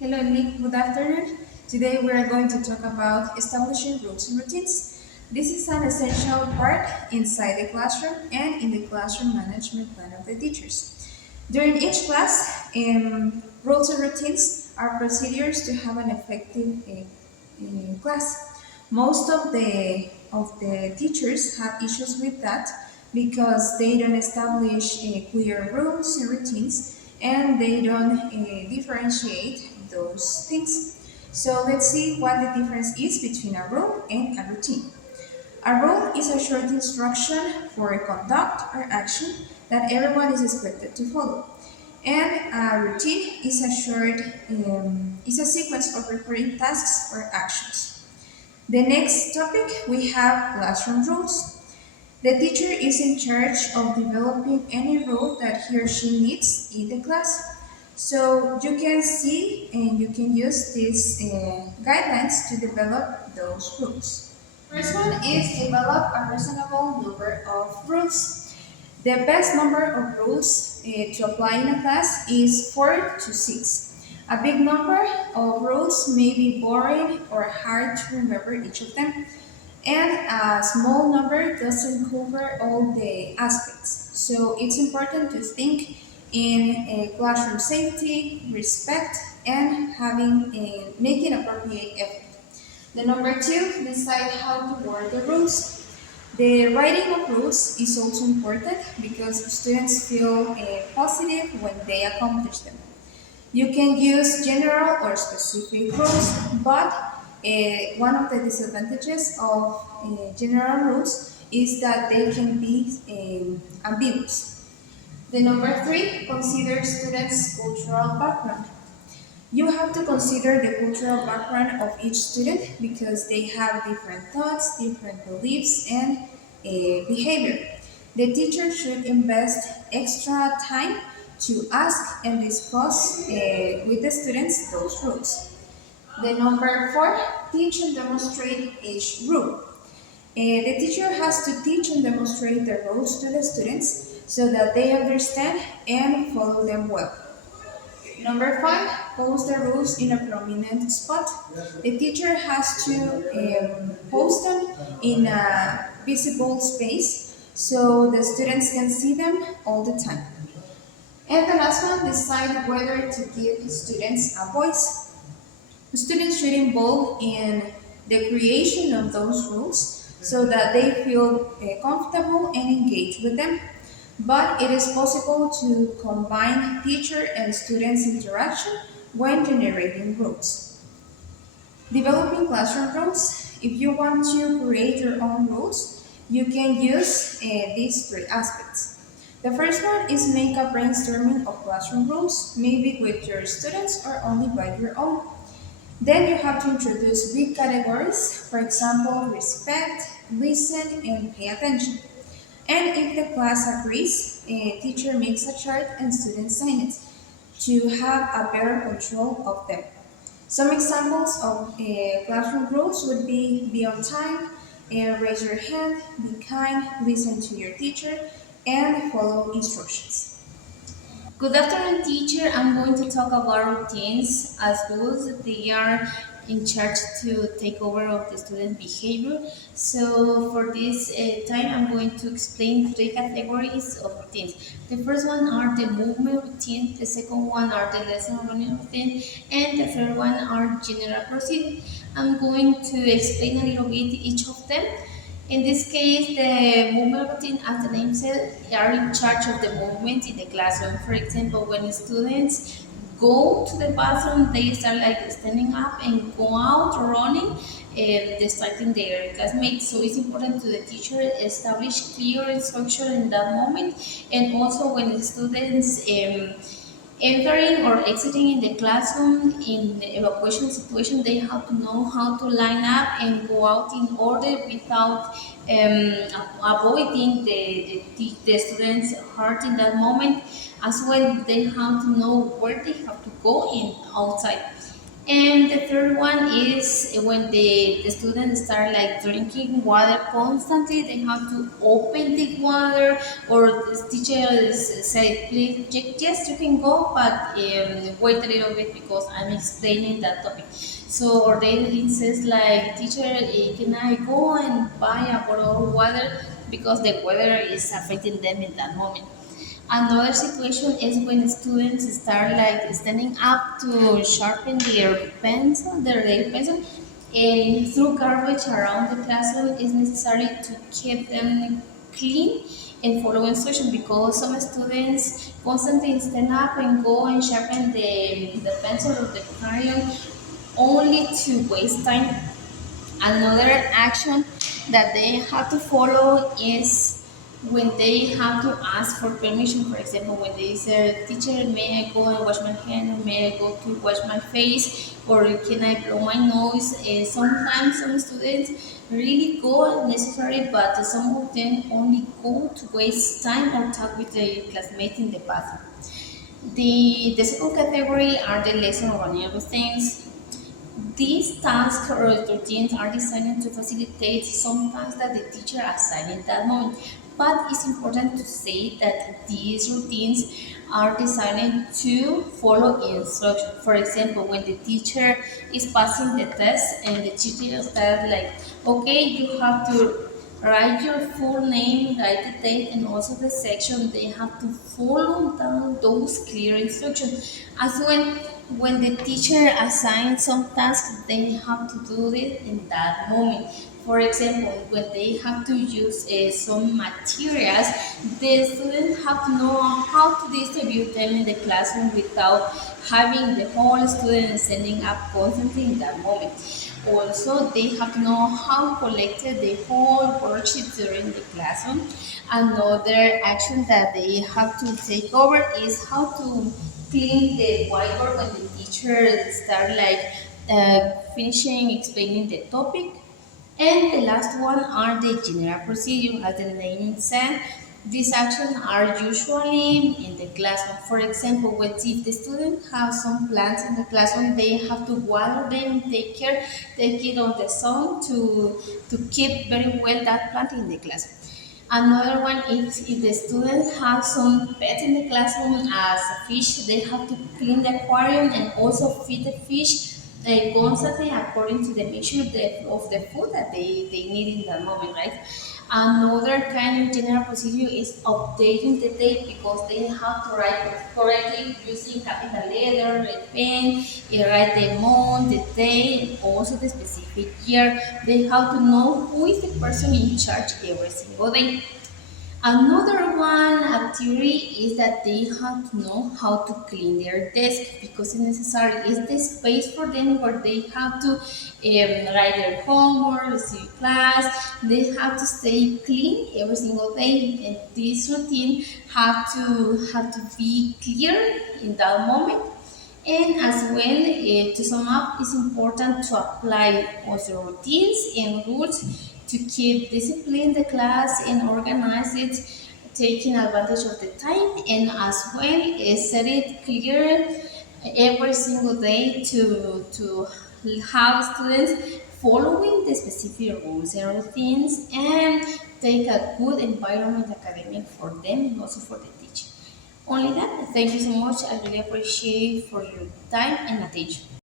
Hello, Nick. Good afternoon. Today we are going to talk about establishing rules and routines. This is an essential part inside the classroom and in the classroom management plan of the teachers. During each class, rules and routines are procedures to have an effective class. Most of the teachers have issues with that because they don't establish clear rules and routines and they don't differentiate those things. So let's see what the difference is between a rule and a routine. A rule is a short instruction for a conduct or action that everyone is expected to follow. And a routine is a sequence of recurring tasks or actions. The next topic we have classroom rules. The teacher is in charge of developing any rule that he or she needs in the class. So you can see and you can use these guidelines to develop those rules. First one is develop a reasonable number of rules. The best number of rules to apply in a class is 4 to 6. A big number of rules may be boring or hard to remember each of them, and a small number doesn't cover all the aspects. So it's important to think in classroom safety, respect, and making appropriate effort. The number two, decide how to word the rules. The writing of rules is also important because students feel positive when they accomplish them. You can use general or specific rules, but one of the disadvantages of general rules is that they can be ambiguous. The number three, consider students' cultural background. You have to consider the cultural background of each student because they have different thoughts, different beliefs, and behavior. The teacher should invest extra time to ask and discuss with the students those rules. The number four, teach and demonstrate each rule. The teacher has to teach and demonstrate the rules to the students so that they understand and follow them well. Number five, post the rules in a prominent spot. The teacher has to post them in a visible space so the students can see them all the time. And the last one, decide whether to give students a voice. Students should involve in the creation of those rules so that they feel comfortable and engage with them. But it is possible to combine teacher and students interaction when generating rules. Developing classroom rules. If you want to create your own rules, you can use these three aspects. The first one is make a brainstorming of classroom rules, maybe with your students or only by your own. Then you have to introduce big categories, for example, respect, listen, and pay attention. And if the class agrees, a teacher makes a chart and students sign it to have a better control of them. Some examples of classroom rules would be on time, raise your hand, be kind, listen to your teacher, and follow instructions. Good afternoon, teacher. I'm going to talk about routines as rules. They are in charge to take over of the student behavior. So for this time, I'm going to explain three categories of routines. The first one are the movement routine. The second one are the lesson running routine, and the third one are general procedure. I'm going to explain a little bit each of them. In this case, the movement routine, as the name says, are in charge of the movement in the classroom. For example, when students go to the bathroom, they start like standing up and go out running, distracting their classmates. So it's important to the teacher establish clear instruction in that moment, and also when the students entering or exiting in the classroom in the evacuation situation, they have to know how to line up and go out in order without avoiding the students hurt in that moment. As well, they have to know where they have to go in outside. And the third one is when the students start like drinking water constantly, they have to open the water, or the teacher say, please, yes, you can go, but wait a little bit because I'm explaining that topic. So, or they says like, teacher, can I go and buy a bottle of water because the weather is affecting them in that moment. Another situation is when students start like standing up to sharpen their pencil, and through garbage around the classroom, it's necessary to keep them clean and follow instruction, because some students constantly stand up and go and sharpen the pencil or the crayon only to waste time. Another action that they have to follow is when they have to ask for permission. For example, when they say, teacher, may I go and wash my hand, or may I go to wash my face, or can I blow my nose? Sometimes some students really go necessary, but some of them only go to waste time or talk with their classmates in the bathroom. The second category are the lesson oriented things. These tasks or routines are designed to facilitate some tasks that the teacher assigned in that moment. But it's important to say that these routines are designed to follow instruction. For example, when the teacher is passing the test and the teacher starts like, okay, you have to write your full name, write the date, and also the section. They have to follow down those clear instructions. As when the teacher assigns some tasks, they have to do it in that moment. For example, when they have to use some materials, the students have to know how to distribute them in the classroom without having the whole student standing up constantly in that moment. Also, they have to know how to collect the whole worksheet during the classroom. Another action that they have to take over is how to clean the whiteboard when the teacher start like finishing explaining the topic. And the last one are the general procedure, as the name said. These actions are usually in the classroom. For example, if the student has some plants in the classroom, they have to water them, take it on the sun to keep very well that plant in the classroom. Another one is if the students have some pets in the classroom as a fish, they have to clean the aquarium and also feed the fish constantly according to the mixture of the food that they need in that moment, right? Another kind of general procedure is updating the date, because they have to write correctly using capital letter, red pen, write the month, the day, and also the specific year. They have to know who is the person in charge every single day. Another one activity is that they have to know how to clean their desk, because it's necessary. It's the space for them where they have to write their homework, receive class. They have to stay clean every single day, and this routine have to be clear in that moment. And as well, to sum up, it's important to apply also routines and rules to keep discipline the class and organize it, taking advantage of the time, and as well set it clear every single day to have students following the specific rules and routines, and take a good environment academic for them and also for the teacher. Only that. Thank you so much. I really appreciate for your time and attention.